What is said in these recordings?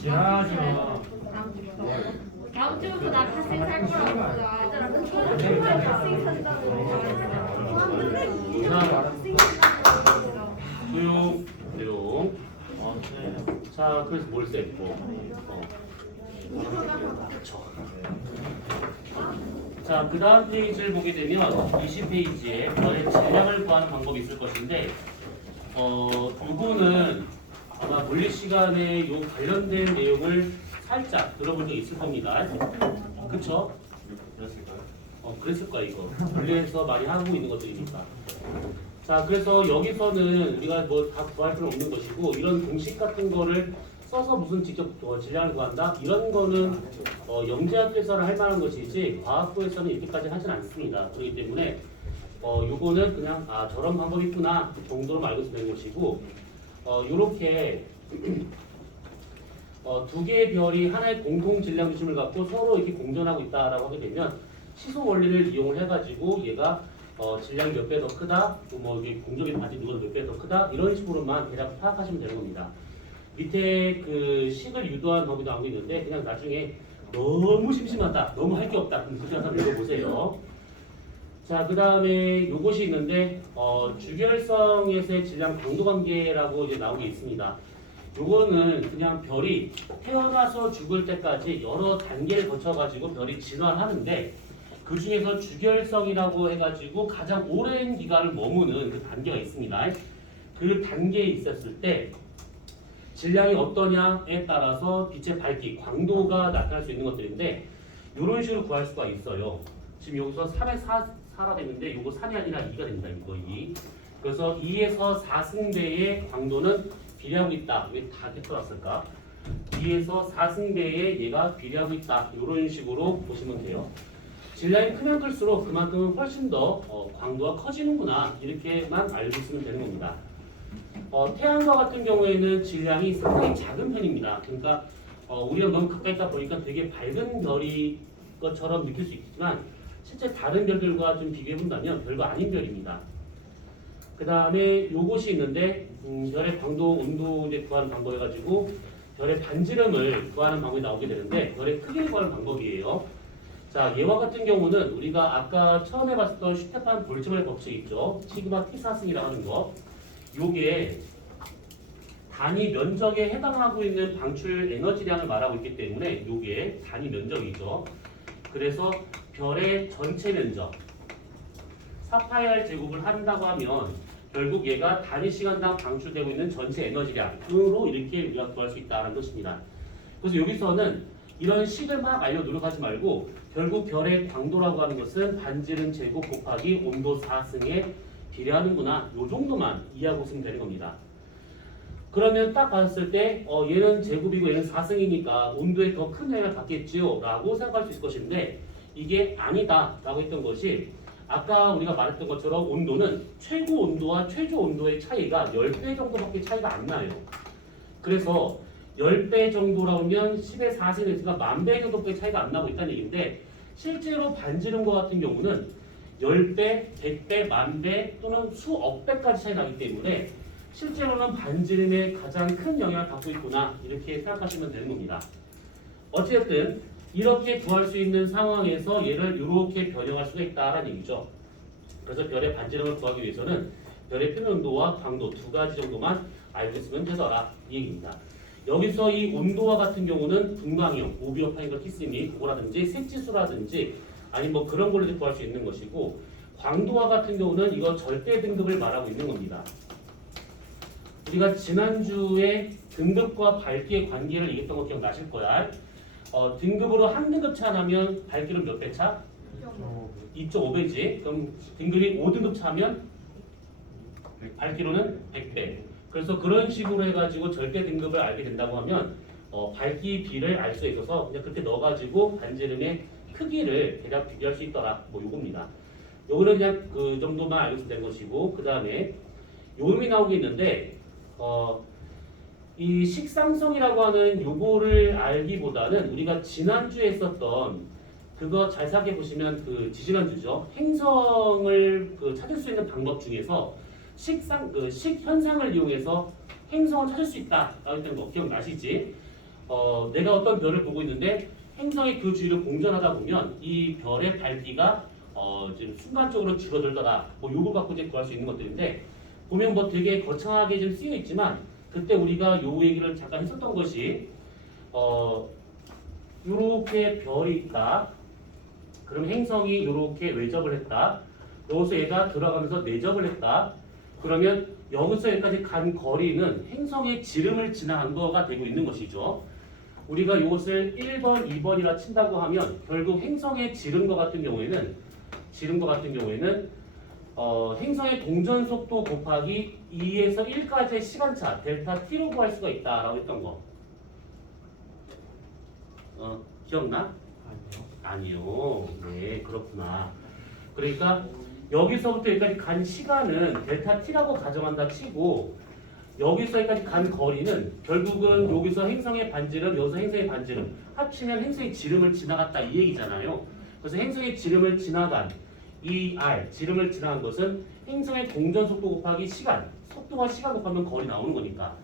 지랄하지 마. 다음 주부터 나 갓생 살 거라고 나. 갓생 산다고. 조용, 조용. 자, 그래서 뭘 셌고. 자, 그 다음 페이지를 보게 되면 20페이지에 너의 질량을 구하는 방법이 있을 것인데, 요거는 아마 물리 시간에 요 관련된 내용을 살짝 들어본 적 있을 겁니다. 그쵸? 그랬을 거야, 이거. 물리에서 많이 하고 있는 것들이니까. 자, 그래서 여기서는 우리가 뭐 다 구할 필요는 없는 것이고, 이런 공식 같은 거를 써서 무슨 직접 질량을 구한다? 이런 거는 영재학교에서는 할 만한 것이지, 과학부에서는 이렇게까지 하진 않습니다. 그렇기 때문에, 요거는 그냥, 저런 방법이 있구나 정도로 알고 있으면 되는 것이고, 요렇게, 두 개의 별이 하나의 공통 질량 중심을 갖고 서로 이렇게 공존하고 있다라고 하게 되면, 시소 원리를 이용을 해가지고 얘가 질량이 몇 배 더 크다, 또 뭐 이게 공정의 바지 누가 몇 배 더 크다 이런 식으로만 대략 파악하시면 되는 겁니다. 밑에 그 식을 유도한 범위도 나오고 있는데 그냥 나중에 너무 심심하다, 너무 할 게 없다 그럼 그렇게 한번 읽어보세요. 자, 그 다음에 요것이 있는데 주결성에서의 질량 강도 관계라고 이제 나오게 있습니다. 요거는 그냥 별이 태어나서 죽을 때까지 여러 단계를 거쳐가지고 별이 진화하는데 그 중에서 주결성이라고 해가지고 가장 오랜 기간을 머무는 그 단계가 있습니다. 그 단계에 있었을 때 질량이 어떠냐에 따라서 빛의 밝기, 광도가 나타날 수 있는 것들인데 이런 식으로 구할 수가 있어요. 지금 여기서 3에 4라 됐는데 이거 3이 아니라 2가 됩니다. 이거 2. 그래서 2에서 4승배의 광도는 비례하고 있다. 왜 다 겠어놨을까? 2에서 4승배의 얘가 비례하고 있다. 이런 식으로 보시면 돼요. 질량이 크면 클수록 그만큼 훨씬 더 광도가 커지는구나 이렇게만 알고 있으면 되는 겁니다. 태양과 같은 경우에는 질량이 상당히 작은 편입니다. 그러니까 우리가 너무 가까이 있다 보니까 되게 밝은 별이 것처럼 느낄 수 있지만 실제 다른 별들과 좀 비교해 본다면 별거 아닌 별입니다. 그 다음에 요것이 있는데 별의 광도, 온도 이제 구하는 방법 해가지고 별의 반지름을 구하는 방법이 나오게 되는데 별의 크기를 구하는 방법이에요. 자, 얘와 같은 경우는 우리가 아까 처음에 봤었던 슈테판 볼츠만의 법칙 있죠. 시그마 T 사승이라고 하는 거. 요게 단위 면적에 해당하고 있는 방출 에너지량을 말하고 있기 때문에 요게 단위 면적이죠. 그래서 별의 전체 면적 4파이R 제곱을 한다고 하면 결국 얘가 단위 시간당 방출되고 있는 전체 에너지량으로 이렇게 우리가 구할 수 있다는 것입니다. 그래서 여기서는 이런 식을 막 알려 노력하지 말고 결국 별의 광도라고 하는 것은 반지름 제곱 곱하기 온도 4승에 비례하는구나. 요 정도만 이해하고 있으면 되는 겁니다. 그러면 딱 봤을 때 얘는 제곱이고 얘는 4승이니까 온도에 더 큰 영향을 받겠지요 라고 생각할 수 있을 것인데 이게 아니다 라고 했던 것이 아까 우리가 말했던 것처럼 온도는 최고 온도와 최저 온도의 차이가 10배 정도밖에 차이가 안 나요. 그래서 10배 정도라면 10의 4승에서가 10,000배 정도밖에 차이가 안 나고 있다는 얘기인데 실제로 반지름과 같은 경우는 10배, 100배, 10,000배 또는 수억 배까지 차이 나기 때문에 실제로는 반지름에 가장 큰 영향을 받고 있구나 이렇게 생각하시면 되는 겁니다. 어쨌든 이렇게 구할 수 있는 상황에서 얘를 이렇게 변형할 수가 있다는 얘기죠. 그래서 별의 반지름을 구하기 위해서는 별의 표면도와 광도 두 가지 정도만 알고 있으면 되더라 이 얘기입니다. 여기서 이 온도와 같은 경우는 분광형, 오비어 파인거 키스미 그거라든지 색지수라든지 아니 뭐 그런 걸로 구할 수 있는 것이고 광도와 같은 경우는 이거 절대 등급을 말하고 있는 겁니다. 우리가 지난주에 등급과 밝기의 관계를 얘기했던 거 기억나실 거야. 등급으로 한 등급 차 나면 밝기는 몇 배 차? 2.5배지. 그럼 등급이 5등급 차면 밝기로는 100배. 그래서 그런 식으로 해가지고 절대 등급을 알게 된다고 하면 밝기 비를 알 수 있어서 그냥 그렇게 넣어가지고 반지름의 크기를 대략 비교할 수 있더라. 뭐 요겁니다. 요거는 그냥 그 정도만 알고 있으면 되는 것이고 그 다음에 요음이 나오고 있는데 이 식상성이라고 하는 요거를 알기보다는 우리가 지난주에 했었던 그거 잘 생각해 보시면 그 지지난주죠. 행성을 찾을 수 있는 방법 중에서 식 현상을 이용해서 행성을 찾을 수 있다라고 했던 거 기억나시지? 내가 어떤 별을 보고 있는데 행성이 그 주위를 공전하다 보면 이 별의 밝기가 지금 순간적으로 줄어들더라. 뭐 요거 갖고 이제 구할 수 있는 것들인데 보면 뭐 되게 거창하게 좀 쓰여 있지만 그때 우리가 요 얘기를 잠깐 했었던 것이 요렇게 별이 있다. 그럼 행성이 요렇게 외접을 했다. 여기서 얘가 들어가면서 내접을 했다. 그러면 여기서 여기까지 간 거리는 행성의 지름을 지나간 거가 되고 있는 것이죠. 우리가 이것을 1번, 2번이라 친다고 하면 결국 행성의 지름과 같은 경우에는 행성의 공전 속도 곱하기 2에서 1까지의 시간차 델타 t로 구할 수가 있다라고 했던 거. 기억나? 아니요. 네, 그렇구나. 그러니까 여기서부터 여기까지 간 시간은 델타 t라고 가정한다 치고 여기서 여기까지 간 거리는 결국은 여기서 행성의 반지름, 여기서 행성의 반지름 합치면 행성의 지름을 지나갔다 이 얘기잖아요. 그래서 행성의 지름을 지나간 이 r, 지름을 지나간 것은 행성의 공전 속도 곱하기 시간, 속도와 시간 곱하면 거리 나오는 거니까.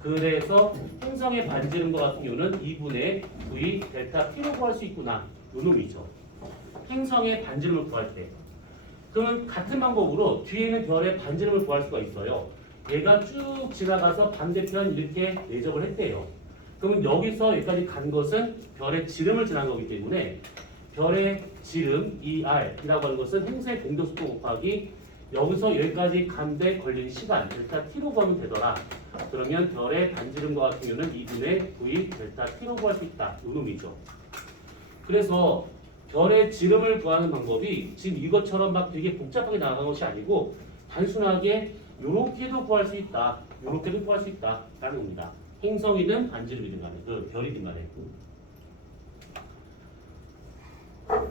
그래서 행성의 반지름과 같은 경우는 2분의 v 델타 t로 구할 수 있구나. 요 놈이죠. 행성의 반지름을 구할 때. 그러면 같은 방법으로 뒤에는 별의 반지름을 구할 수가 있어요. 얘가 쭉 지나가서 반대편 이렇게 내접을 했대요. 그러면 여기서 여기까지 간 것은 별의 지름을 지난 거기 때문에 별의 지름 ER이라고 하는 것은 행성의 공전 속도 곱하기 여기서 여기까지 간데 걸린 시간 델타 t로 구하면 되더라. 그러면 별의 반지름과 같은 경우는 2분의 v 델타 t로 구할 수 있다. 이 놈이죠. 그래서 별의 지름을 구하는 방법이 지금 이것처럼 막 되게 복잡하게 나가는 것이 아니고 단순하게 요렇게도 구할 수 있다. 요렇게도 구할 수 있다. 라는 겁니다. 행성이든 반지름이든 간에 별이든 간에.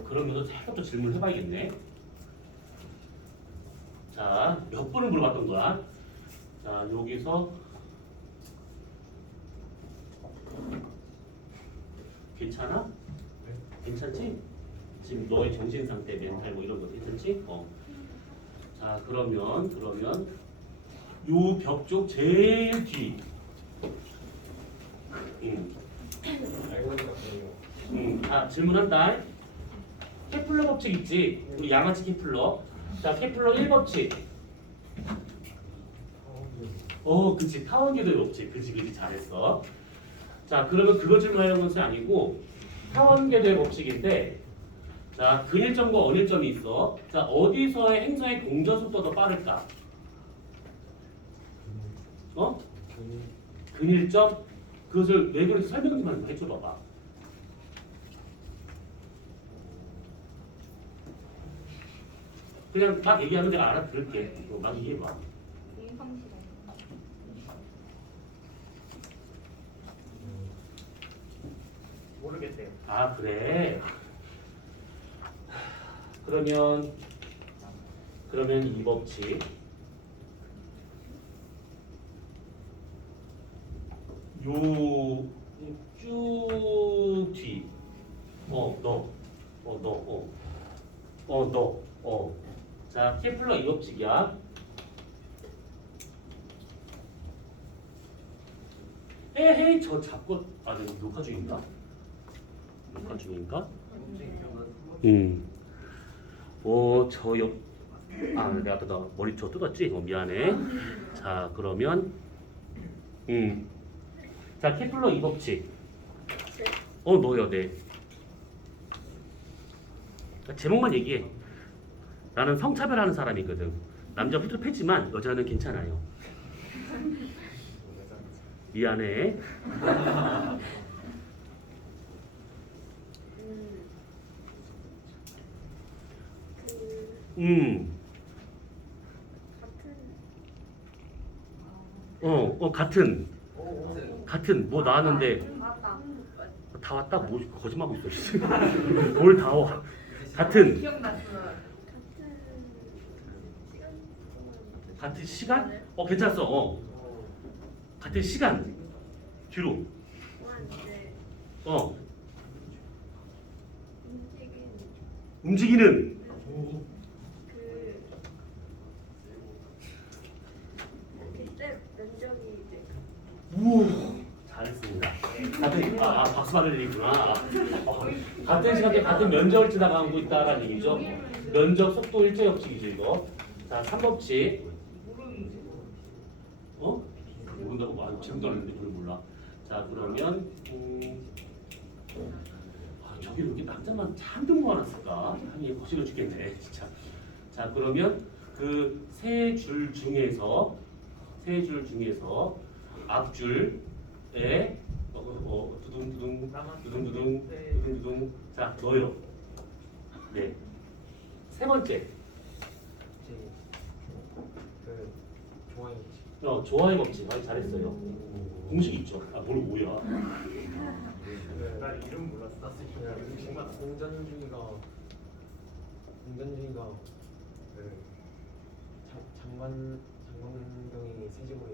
그러면서 살짝 또 질문을 해봐야겠네. 자, 몇 번을 물어봤던 거야? 자, 여기서 괜찮아? 괜찮지? 지금 너의 정신 상태, 멘탈 뭐 이런 거 괜찮지? 자, 그러면 요 벽 쪽 제일 뒤. 질문한다. 케플러 법칙 있지? 우리 양아치 케플러. 자, 케플러 1법칙. 그치. 타원궤도의 법칙. 그치. 잘했어. 자, 그러면 그거 질문하려는 것이 아니고 타원궤도의 법칙인데 자, 근일점과 언일점이 있어. 자, 어디서의 행성의 공전 속도가 더 빠를까? 근일점? 그것을 왜 그런지 설명 좀 해줘 봐봐. 그냥 막 얘기하면 내가 알아들을게. 막 얘기해봐. 모르겠대요. 아, 그래. 그러면 이 법칙. 요 쭉 뒤. 자, 케플러 이 법칙이야. 에헤이, 저 자꾸 네, 녹화 중인가? 내가 아까 너 머리 저 뜯었지? 미안해. 자, 그러면 자, 케플러 이 법칙. 너요, 네. 제목만 얘기해. 나는 성차별하는 사람이거든. 남자 후드패지만 여자는 괜찮아요. 미안해. 같은 뭐 나왔는데 다 왔다? 뭐 거짓말하고 있어. 뭘 다 와? 같은 시간? 괜찮았어. 같은 시간 뒤로. 움직이는 오, 잘했습니다. 같은 박수 받을 일이구나. 같은 시간대 같은 면적을 지나가고 있다라는 얘기죠. 면적 속도 일제 법칙이죠 이거. 자, 3법칙. 모른다고 말 지금도 하는데 그걸 몰라. 자, 그러면 저기 이렇게 남자만 잔뜩 모아놨을까? 아니 거실을 죽겠네 진짜. 자, 그러면 그 세 줄 중에서 앞줄에 두둥두둥 자 넣어요. 네. 세 번째. 그 좋아요. 조화의 법칙. 아주 잘했어요. 공식 있죠. 뭘 뭐야? 나 이름 몰랐어. 정말 공전주의가 그 장관병이 세제곱이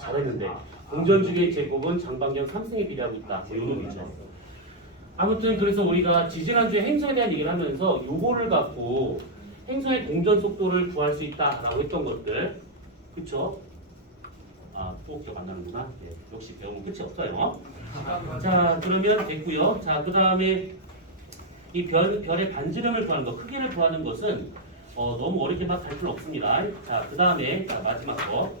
잘했는데 공전주기의 제곱은 장반경 3승에 비례하고 있다. 뭐 이런 의미죠. 아무튼 그래서 우리가 지지난주에 행성에 대한 얘기를 하면서 요거를 갖고 행성의 공전 속도를 구할 수 있다라고 했던 것들, 그쵸? 또 기억 안 나는구나. 네, 역시 배우면 끝이 없어요. 자, 그러면 됐고요. 자, 그 다음에 이 별의 반지름을 구하는 것, 크기를 구하는 것은 너무 어렵게 막 갈 필요 없습니다. 자, 그 다음에 마지막 거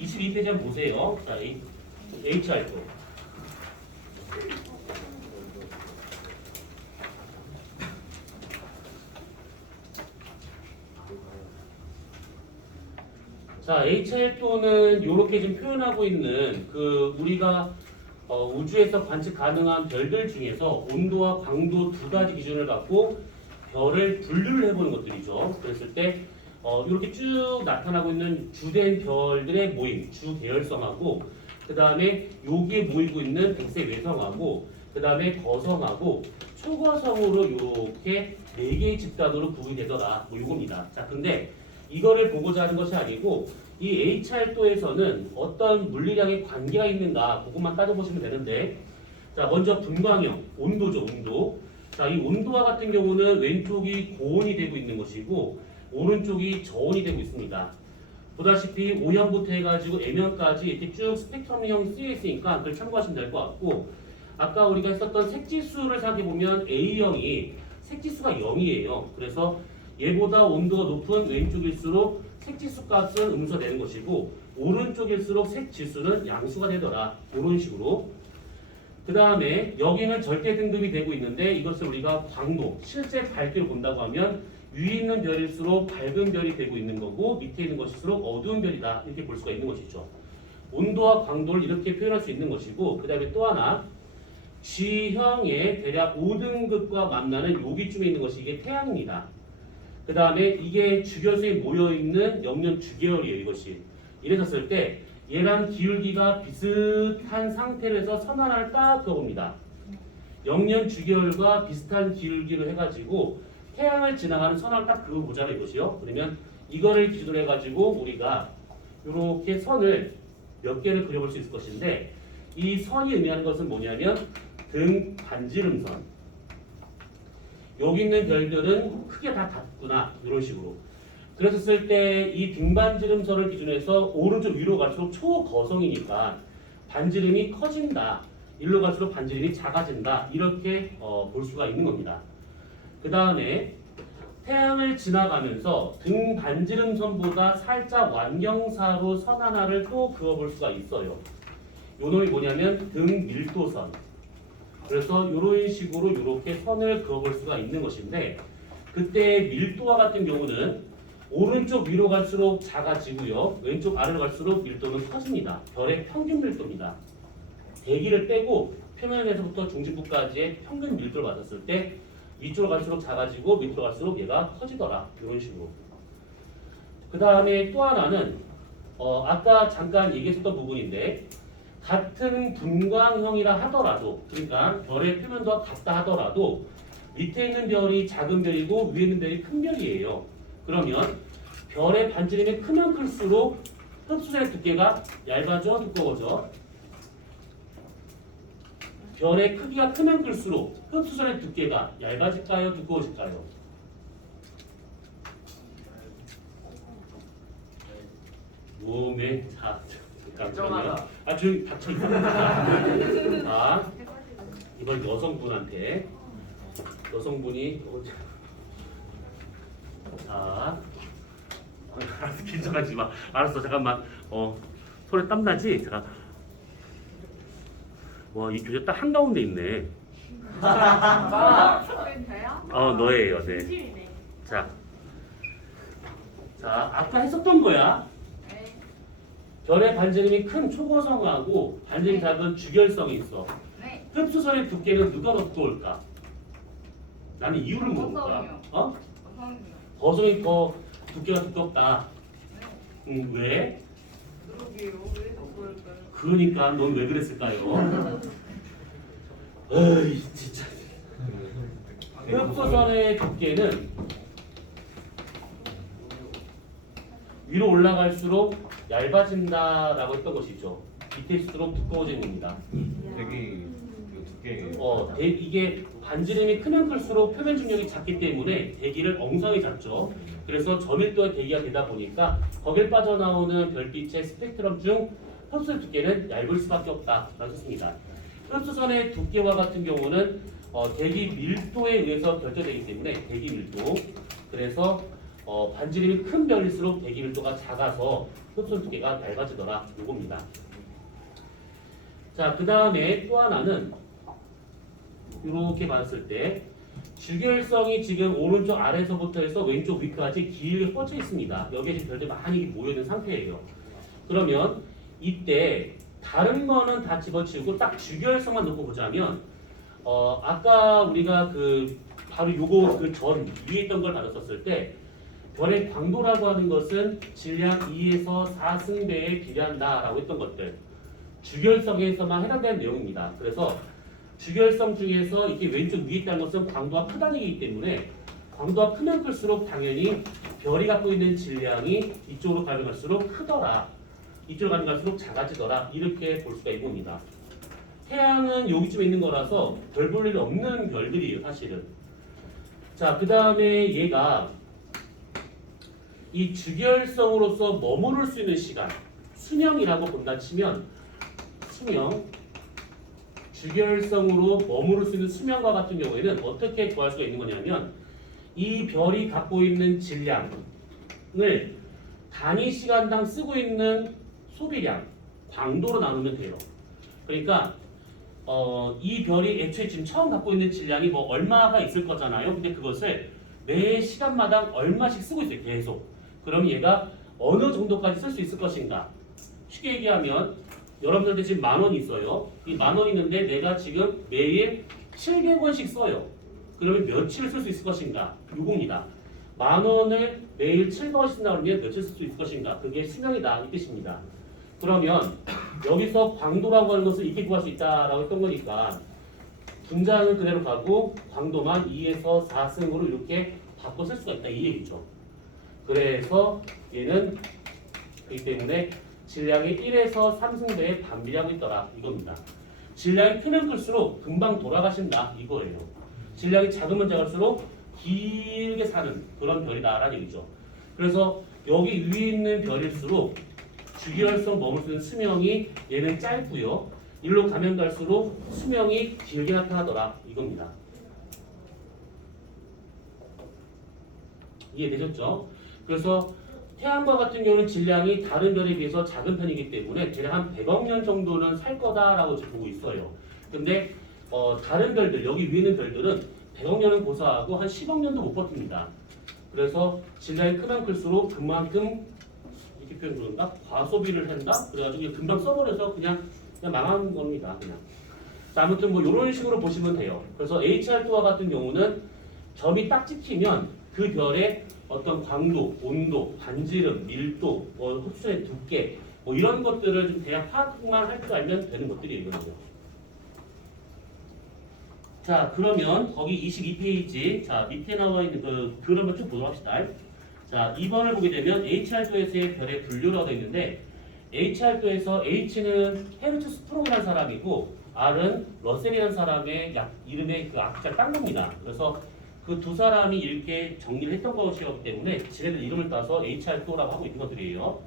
22페이지 한번 보세요. 자, HR도. 자, HR도는 이렇게 지금 표현하고 있는 그 우리가 우주에서 관측 가능한 별들 중에서 온도와 광도 두 가지 기준을 갖고 별을 분류를 해보는 것들이죠. 그랬을 때 이렇게 쭉 나타나고 있는 주된 별들의 모임, 주 계열성하고 그 다음에 여기에 모이고 있는 백색 외성하고 그 다음에 거성하고 초거성으로 이렇게 네 개의 집단으로 구분되더라. 뭐 이겁니다. 자, 근데 이거를 보고자 하는 것이 아니고 이 HR도에서는 어떤 물리량의 관계가 있는가 그것만 따져보시면 되는데, 자, 먼저 분광형, 온도죠, 온도. 자, 이 온도와 같은 경우는 왼쪽이 고온이 되고 있는 것이고 오른쪽이 저온이 되고 있습니다. 보다시피 O형부터 해가지고 M형까지 이렇게 쭉 스펙트럼형 쓰여 있으니까 그걸 참고하시면 될 것 같고, 아까 우리가 했었던 색지수를 생각해보면 A형이 색지수가 0이에요. 그래서 얘보다 온도가 높은 왼쪽일수록 색지수 값은 음수되는 것이고 오른쪽일수록 색지수는 양수가 되더라. 이런 식으로. 그 다음에 여기는 절대 등급이 되고 있는데 이것을 우리가 광도, 실제 밝기를 본다고 하면 위에 있는 별일수록 밝은 별이 되고 있는 거고 밑에 있는 것일수록 어두운 별이다. 이렇게 볼 수가 있는 것이죠. 온도와 광도를 이렇게 표현할 수 있는 것이고, 그 다음에 또 하나 G형의 대략 5등급과 만나는 여기쯤에 있는 것이 이게 태양입니다. 그 다음에 이게 주결성이 모여있는 영년 주계열이에요. 이것이 이랬었을 때 얘랑 기울기가 비슷한 상태에서 선 하나를 딱 그어봅니다. 영년 주계열과 비슷한 기울기를 해가지고 태양을 지나가는 선 하나를 딱 그어보잖아요. 이것이요. 그러면 이거를 기준으로 해가지고 우리가 이렇게 선을 몇 개를 그려볼 수 있을 것인데, 이 선이 의미하는 것은 뭐냐면 등 반지름선. 여기 있는 별들은 크게 다 같구나. 이런 식으로. 그랬을 때 이 등반지름선을 기준으로 해서 오른쪽 위로 갈수록 초거성이니까 반지름이 커진다. 일로 갈수록 반지름이 작아진다. 이렇게 볼 수가 있는 겁니다. 그 다음에 태양을 지나가면서 등 반지름선보다 살짝 완경사로 선 하나를 또 그어볼 수가 있어요. 요 놈이 뭐냐면 등 밀도선. 그래서 이런 식으로 이렇게 선을 그어볼 수가 있는 것인데, 그때 밀도와 같은 경우는 오른쪽 위로 갈수록 작아지고요. 왼쪽 아래로 갈수록 밀도는 커집니다. 별의 평균 밀도입니다. 대기를 빼고 표면에서부터 중심부까지의 평균 밀도를 맞았을 때 위쪽으로 갈수록 작아지고 밑으로 갈수록 얘가 커지더라. 이런 식으로. 그 다음에 또 하나는 아까 잠깐 얘기했었던 부분인데, 같은 분광형이라 하더라도, 그러니까 별의 표면도 같다 하더라도 밑에 있는 별이 작은 별이고 위에 있는 별이 큰 별이에요. 그러면 별의 반지름이 크면 클수록 흡수선의 두께가 얇아져 두꺼워져. 별의 크기가 크면 클수록 흡수선의 두께가 얇아질까요? 두꺼워질까요? 몸에 잠깐만요. 아 조용히 닥쳐 있어. 자 이번 여성분한테 여성분이 자 알았어 긴장하지 마. 알았어 잠깐만. 손에 땀 나지? 잠깐. 와 이 교재 딱 한가운데 있네. 너예요. 네. 진실이네. 자 아까 했었던 거야. 별의 반지름이 큰 초고성하고 반지름이 작은 주결성이 있어. 네. 흡수선의 두께는 누가 더 두꺼울까? 나는 이유를 물어볼까? 거성이 더 두께가 두껍다. 왜? 그러니까 넌 왜 그랬을까요? 에이 진짜. 흡수선의 두께는 위로 올라갈수록 얇아진다라고 했던 것이죠. 밑에 있을수록 두꺼워지는 겁니다. 되게 두께. 이게 반지름이 크면 클수록 표면 중력이 작기 때문에 대기를 엉성히 잡죠. 그래서 저밀도의 대기가 되다 보니까 거길 빠져나오는 별빛의 스펙트럼 중 흡수의 두께는 얇을 수밖에 없다라고 했습니다. 흡수선의 두께와 같은 경우는 대기 밀도에 의해서 결정되기 때문에 대기 밀도. 그래서 반지름이 큰 별일수록 대기 밀도가 작아서 흡수 두께가 얇아지더라. 이겁니다. 자, 그 다음에 또 하나는 이렇게 봤을 때 주결성이 지금 오른쪽 아래서부터 해서 왼쪽 위까지 길게 뻗쳐 있습니다. 여기에 지금 별들 많이 모여있는 상태예요. 그러면 이때 다른 거는 다 집어치우고 딱 주결성만 놓고 보자면 아까 우리가 바로 요거 그 전 위에 있던 걸 다뤘었을 때 별의 광도라고 하는 것은 질량 2에서 4승배에 비례한다라고 했던 것들 주결성에서만 해당되는 내용입니다. 그래서 주결성 중에서 이게 왼쪽 위에 있다는 것은 광도가 크다는 얘기이기 때문에 광도가 크면 클수록 당연히 별이 갖고 있는 질량이 이쪽으로 가면 갈수록 크더라. 이쪽으로 가면 갈수록 작아지더라. 이렇게 볼 수가 있습니다. 태양은 여기쯤에 있는 거라서 별 볼 일 없는 별들이에요. 사실은. 자, 그 다음에 얘가 이 주결성으로서 머무를 수 있는 시간 수명이라고 본다 치면 수명 주결성으로 머무를 수 있는 수명과 같은 경우에는 어떻게 구할 수가 있는 거냐면 이 별이 갖고 있는 질량을 단위 시간당 쓰고 있는 소비량 광도로 나누면 돼요. 그러니까 이 별이 애초에 지금 처음 갖고 있는 질량이 뭐 얼마가 있을 거잖아요. 근데 그것을 매 시간마다 얼마씩 쓰고 있어요. 계속. 그럼 얘가 어느 정도까지 쓸 수 있을 것인가? 쉽게 얘기하면 여러분들한테 지금 10,000원 있어요. 이 10,000원 있는데 내가 지금 매일 700원씩 써요. 그러면 며칠 쓸 수 있을 것인가? 요겁니다. 10,000원을 매일 700원씩 쓴다 그러면 며칠 쓸 수 있을 것인가? 그게 수명이다 이 뜻입니다. 그러면 여기서 광도라고 하는 것을 이렇게 구할 수 있다라고 했던 거니까 분자는 그대로 가고 광도만 2에서 4승으로 이렇게 바꿔 쓸 수가 있다 이 얘기죠. 그래서 얘는 그렇기 때문에 질량이 1에서 3승배에 반비례하고 있더라 이겁니다. 질량이 크면 클수록 금방 돌아가신다 이거예요. 질량이 작으면 작을수록 길게 사는 그런 별이다라는 얘기죠. 그래서 여기 위에 있는 별일수록 주기활성 머물 수 있는 수명이 얘는 짧고요. 일로 가면 갈수록 수명이 길게 나타나더라 이겁니다. 이해되셨죠? 그래서 태양과 같은 경우는 질량이 다른 별에 비해서 작은 편이기 때문에 대략 한 100억 년 정도는 살 거다라고 지금 보고 있어요. 근데 다른 별들, 여기 위에 있는 별들은 100억 년은 고사하고 한 10억 년도 못 버팁니다. 그래서 질량이 크면 클수록 그만큼 이렇게 표현 그런가? 과소비를 한다? 그래가지고 금방 써버려서 그냥 망하는 겁니다. 그냥. 자, 아무튼 뭐 이런 식으로 보시면 돼요. 그래서 HR도와 같은 경우는 점이 딱 찍히면 그 별의 어떤 광도, 온도, 반지름, 밀도, 흡수의 두께 뭐 이런 것들을 좀 대략 파악만 할 줄 알면 되는 것들이 이거죠. 자, 그러면 거기 22페이지 자 밑에 나와 있는 그 그림을 쭉 보도록 합시다. 자, 2번을 보게 되면 HR도에서의 별의 분류라고 되어 있는데 HR도에서 H는 헤르츠 스트롱이라는 사람이고 R은 러셀이라는 사람의 이름의 그 앞자를 딴 겁니다. 그래서 그 두 사람이 이렇게 정리를 했던 것이기 때문에 지네들 이름을 따서 HR도라고 하고 있는 것들이에요.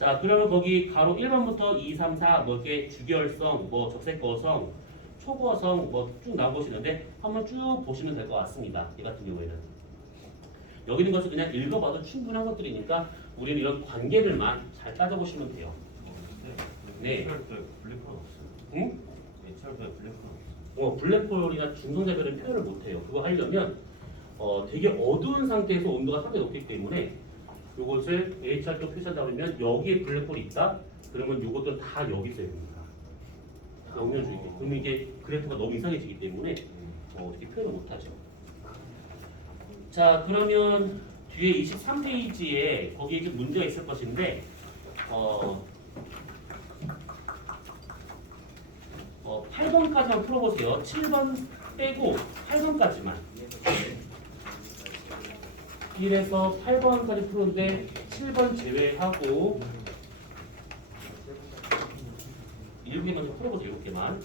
자, 그러면 거기 가로 1번부터 2, 3, 4 뭐 이렇게 주결성, 뭐 적색거성, 초거성 뭐 쭉 나오시는데 한번 쭉 보시면 될 것 같습니다. 이 같은 경우에는 여기 있는 것은 그냥 읽어봐도 충분한 것들이니까 우리는 이런 관계들만 잘 따져보시면 돼요. 네. H철도에 블랙홀 없어요. 응? H철도에 블랙홀 없어요. 블랙홀이나 중성자별은 표현을 못해요. 그거 하려면 되게 어두운 상태에서 온도가 상당히 높기 때문에 이것을 H철도 표시하다 보면 여기에 블랙홀이 있다? 그러면 이것들은 다 여기 있어야 됩니다. 영면주의. 그러면 이게 그래프가 너무 이상해지기 때문에 어떻게 표현을 못하죠. 자, 그러면 뒤에 23페이지에 거기에 좀 문제가 있을 것인데 8번까지만 풀어보세요. 7번 빼고 8번까지만. 1에서 8번까지 푸는데 7번 제외하고 이렇게 먼저 풀어보세요. 이렇게만.